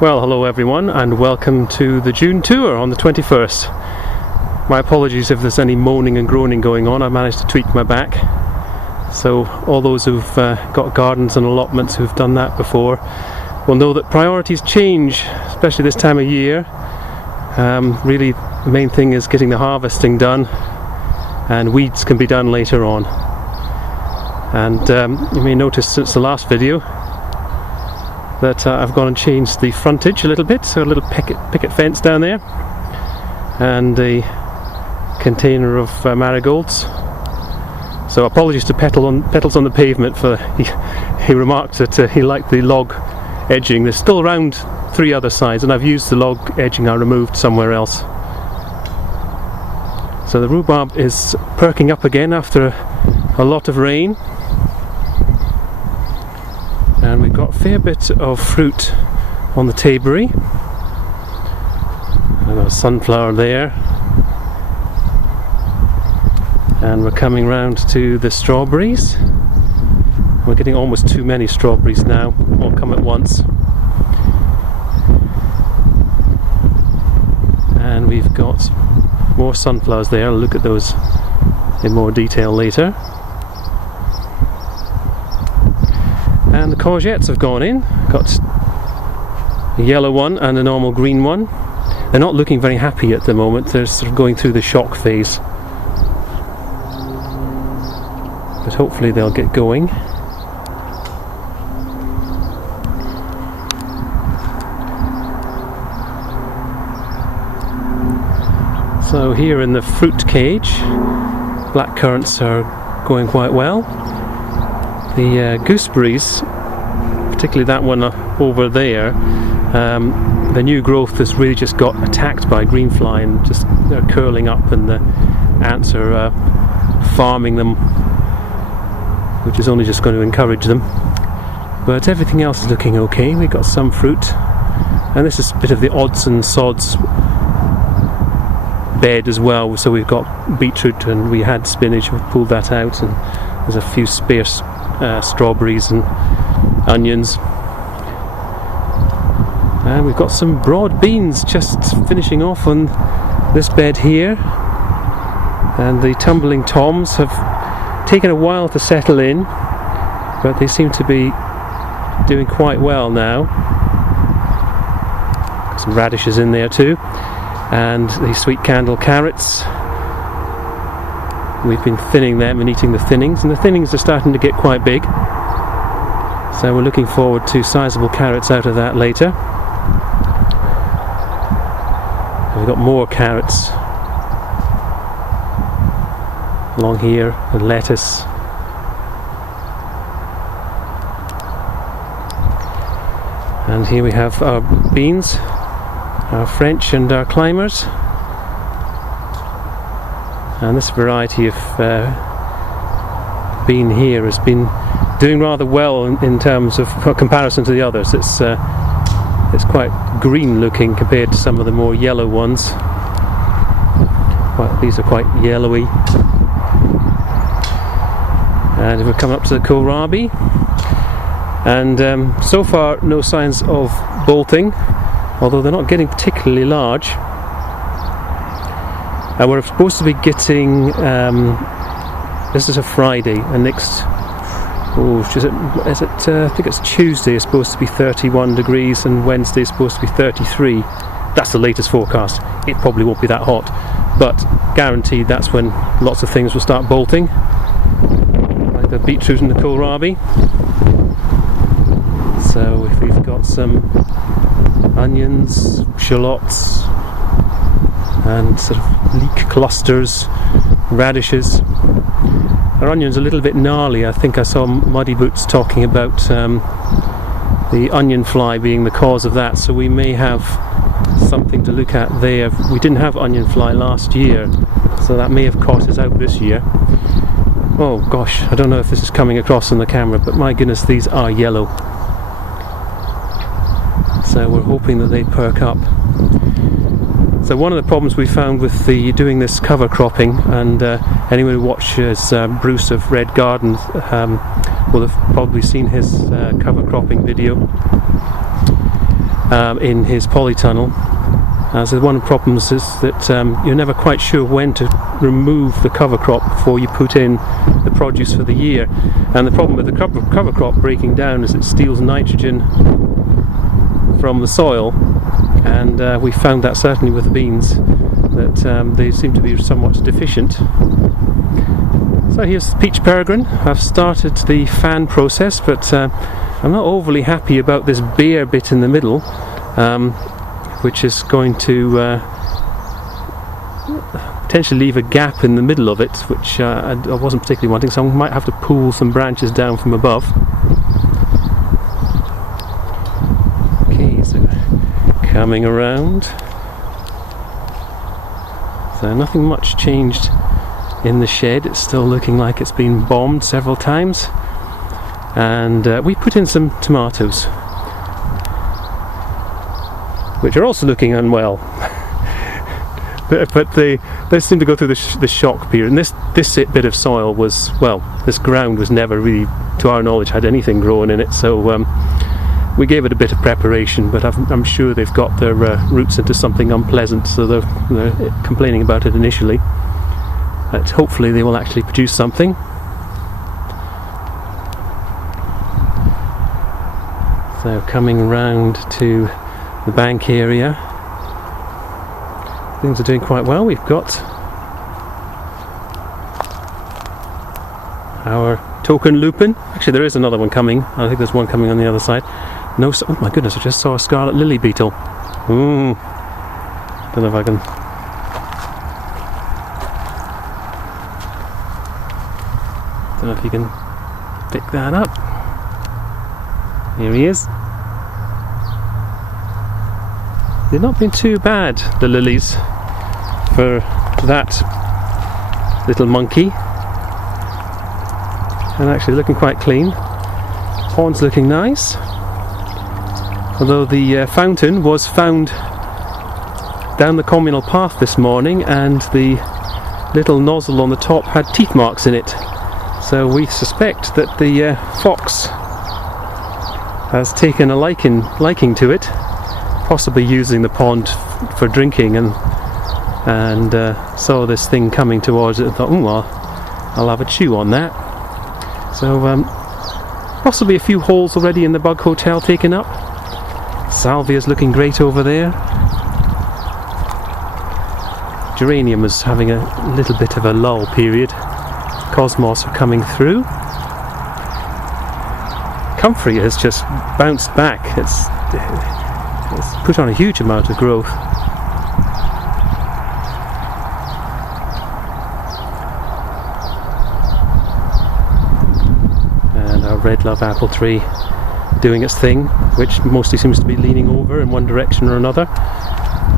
Well, hello everyone and welcome to the June tour on the 21st. My apologies if there's any moaning and groaning going on. I managed to tweak my back. So all those who've got gardens and allotments who've done that before will know that priorities change, especially this time of year. Really the main thing is getting the harvesting done, and weeds can be done later on. And you may notice since the last video that I've gone and changed the frontage a little bit, so a little picket fence down there and a container of marigolds. So apologies to Petals on the Pavement for he remarked that he liked the log edging. There's still around 3 other sides, and I've used the log edging I removed somewhere else. So the rhubarb is perking up again after a lot of rain. And we've got a fair bit of fruit on the Tabery. I've got a sunflower there. And we're coming round to the strawberries. We're getting almost too many strawberries now, all come at once. And we've got more sunflowers there. I'll look at those in more detail later. And the courgettes have gone in. Got a yellow one and a normal green one. They're not looking very happy at the moment. They're sort of going through the shock phase. But hopefully they'll get going. So here in the fruit cage, blackcurrants are going quite well. The gooseberries, particularly that one over there, the new growth has really just got attacked by greenfly and just they're curling up, and the ants are farming them, which is only just going to encourage them. But everything else is looking okay. We've got some fruit, and this is a bit of the odds and sods bed as well. So we've got beetroot and we had spinach, we've pulled that out, and there's a few spare strawberries and onions. And we've got some broad beans just finishing off on this bed here. And the tumbling toms have taken a while to settle in, but they seem to be doing quite well now. Got some radishes in there too. And the sweet candle carrots, we've been thinning them and eating the thinnings, and the thinnings are starting to get quite big, so we're looking forward to sizable carrots out of that later. We've got more carrots along here, and lettuce. And here we have our beans, our French and our climbers. And this variety of bean here has been doing rather well in terms of comparison to the others. It's quite green looking compared to some of the more yellow ones. These are quite yellowy. And we're coming up to the kholrabi, and so far no signs of bolting, although they're not getting particularly large. And we're supposed to be getting, this is a Friday, and next, I think it's Tuesday, it's supposed to be 31 degrees, and Wednesday is supposed to be 33. That's the latest forecast. It probably won't be that hot, but guaranteed that's when lots of things will start bolting, like the beetroot and the kholrabi. So if we've got some onions, shallots, and sort of leek clusters, radishes. Our onion's a little bit gnarly. I think I saw Muddy Boots talking about the onion fly being the cause of that, so we may have something to look at there. We didn't have onion fly last year, so that may have caught us out this year. Oh gosh, I don't know if this is coming across on the camera, but my goodness, these are yellow. So we're hoping that they perk up. So one of the problems we found with doing this cover cropping, and anyone who watches Bruce of Red Gardens will have probably seen his cover cropping video, in his polytunnel. So one of the problems is that you're never quite sure when to remove the cover crop before you put in the produce for the year. And the problem with the cover crop breaking down is it steals nitrogen from the soil, and we found that certainly with the beans, that they seem to be somewhat deficient. So here's the peach peregrine. I've started the fan process, but I'm not overly happy about this bare bit in the middle, which is going to potentially leave a gap in the middle of it, which I wasn't particularly wanting, so I might have to pull some branches down from above. Okay, so coming around. So nothing much changed in the shed. It's still looking like it's been bombed several times. And we put in some tomatoes, which are also looking unwell. but they seem to go through the shock period. And this bit of soil was, well, this ground was never really, to our knowledge, had anything growing in it. So we gave it a bit of preparation, but I'm sure they've got their roots into something unpleasant, so they're complaining about it initially. But hopefully they will actually produce something. So coming round to the bank area, things are doing quite well. We've got our token lupin. Actually, there is another one coming. I think there's one coming on the other side. No, oh my goodness, I just saw a scarlet lily beetle. Don't know if I can. Don't know if you can pick that up. Here he is. They've not been too bad, the lilies, for that little monkey. And actually looking quite clean. Pond's looking nice. Although the fountain was found down the communal path this morning, and the little nozzle on the top had teeth marks in it. So we suspect that the fox has taken a liking to it, possibly using the pond for drinking, and saw this thing coming towards it and thought, well, I'll have a chew on that. So possibly a few holes already in the bug hotel taken up. Salvia's looking great over there. Geranium is having a little bit of a lull period. Cosmos are coming through. Comfrey has just bounced back. It's put on a huge amount of growth. And our red love apple tree doing its thing, which mostly seems to be leaning over in one direction or another.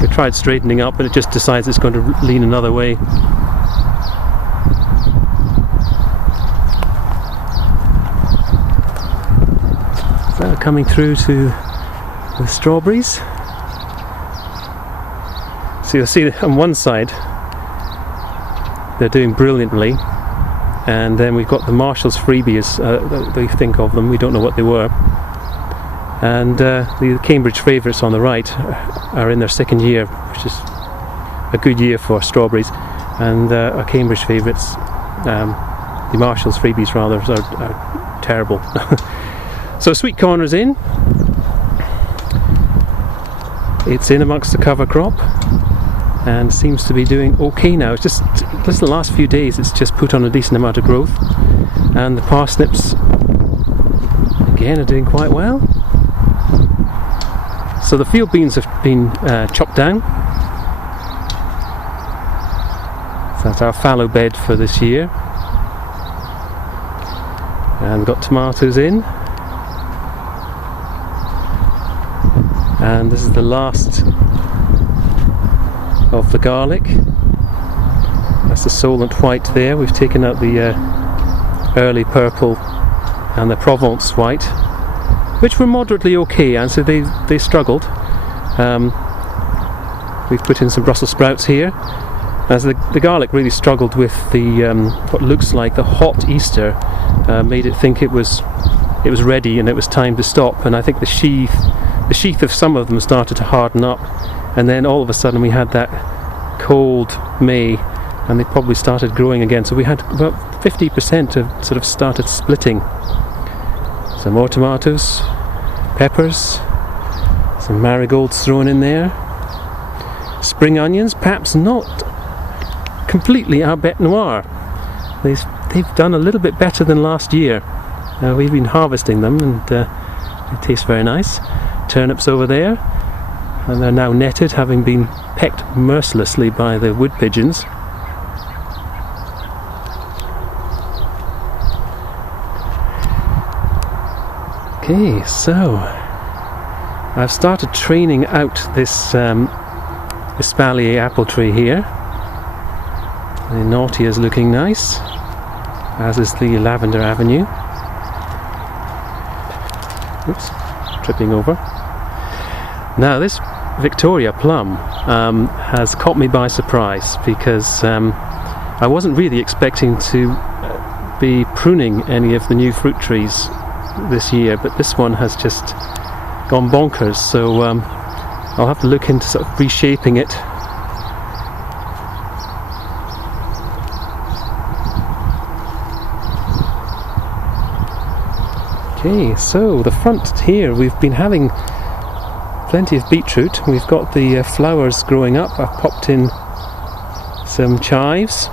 We tried straightening up, but it just decides it's going to lean another way. So coming through to the strawberries. So you'll see on one side they're doing brilliantly, and then we've got the Marshall's freebies. They think of them, we don't know what they were. And the Cambridge favourites on the right are in their second year, which is a good year for strawberries. And our Cambridge favourites, the Marshall's freebies rather, are terrible. So sweet corner's in. It's in amongst the cover crop and seems to be doing okay now. It's just the last few days it's just put on a decent amount of growth, and the parsnips again are doing quite well. So the field beans have been chopped down. So that's our fallow bed for this year. And we've got tomatoes in. And this is the last of the garlic. That's the Solent Wight there. We've taken out the early purple and the Provence white, which were moderately okay, and so they struggled. We've put in some Brussels sprouts here, as the garlic really struggled with the what looks like the hot Easter, made it think it was ready and it was time to stop, and I think the sheath the sheath of some of them started to harden up, and then all of a sudden we had that cold May, and they probably started growing again. So we had about 50% have sort of started splitting. Some more tomatoes, peppers, some marigolds thrown in there. Spring onions, perhaps not completely our bête noire. They've done a little bit better than last year. We've been harvesting them, and they taste very nice. Turnips over there, and they're now netted, having been pecked mercilessly by the wood pigeons. Okay, so I've started training out this espalier apple tree here. The naughty is looking nice, as is the lavender avenue. Oops, tripping over. Now this Victoria plum has caught me by surprise, because I wasn't really expecting to be pruning any of the new fruit trees this year, but this one has just gone bonkers, so I'll have to look into sort of reshaping it. Okay, so the front here, we've been having plenty of beetroot. We've got the flowers growing up. I've popped in some chives.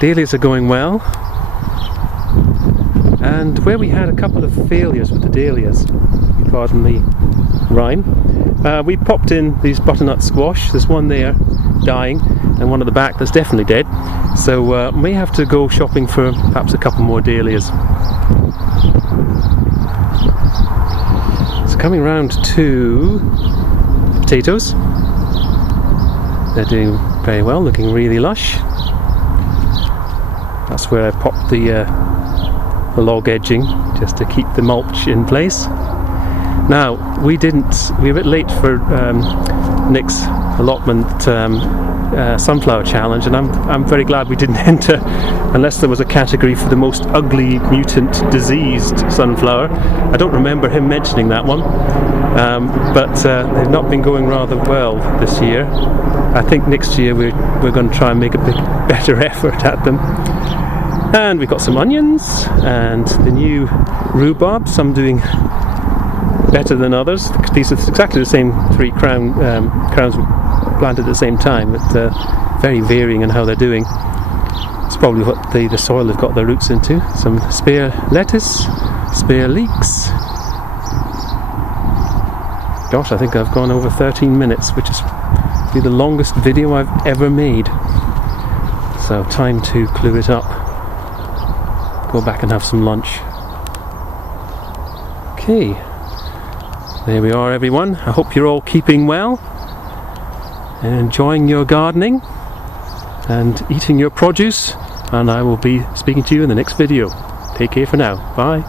Dahlias are going well. And where we had a couple of failures with the dahlias, pardon the rhyme, we popped in these butternut squash. There's one there dying, and one at the back that's definitely dead. So may have to go shopping for perhaps a couple more dahlias. So coming round to potatoes. They're doing very well, looking really lush. That's where I popped the log edging, just to keep the mulch in place. Now, we were a bit late for Nick's allotment sunflower challenge, and I'm very glad we didn't enter, unless there was a category for the most ugly, mutant, diseased sunflower. I don't remember him mentioning that one, but they've not been going rather well this year. I think next year we're going to try and make a bit better effort at them. And we've got some onions and the new rhubarb, some doing better than others. These are exactly the same three crowns were planted at the same time, but very varying in how they're doing. It's probably what the soil they've got their roots into. Some spare lettuce, spare leeks. Gosh, I think I've gone over 13 minutes, which is probably the longest video I've ever made. So time to clue it up. Go back and have some lunch. Okay, there we are, everyone. I hope you're all keeping well and enjoying your gardening and eating your produce, and I will be speaking to you in the next video. Take care for now. Bye.